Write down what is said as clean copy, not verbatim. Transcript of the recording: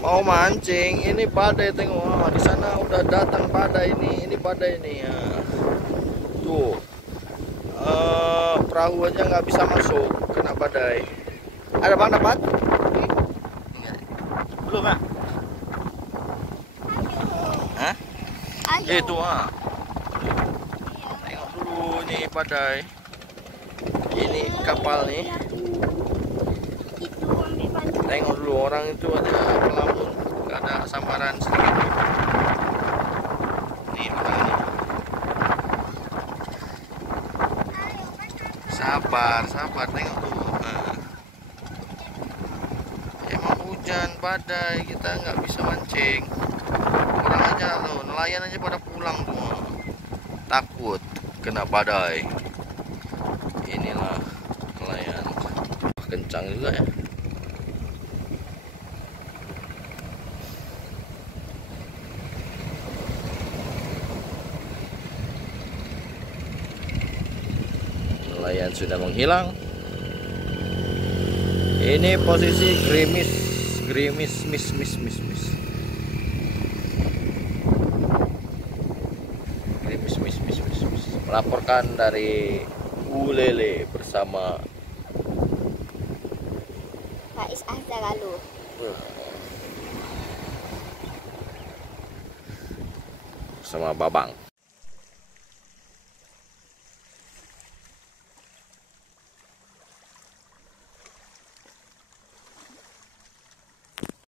Mau mancing, ini badai tengok. Di sana udah datang badai ini badai ini ya. Tuh, perahu aja nggak bisa masuk, kena badai. Ada bang dapat? Belum ya? Hah? Itu Tengok dulu nih badai. Ini kapal nih. Tengok dulu orang itu aja melamun, nggak ada sambaran sedikit. Nih makanya. Sabar, tengok tuh. Emang hujan badai, kita nggak bisa mancing. Orang aja loh, nelayan aja pada pulang tuh. Takut kena badai. Inilah nelayan. Kencang juga ya. Nelayan sudah menghilang. Ini posisi gerimis melaporkan dari Ulele bersama Faiz Azharalu Babang.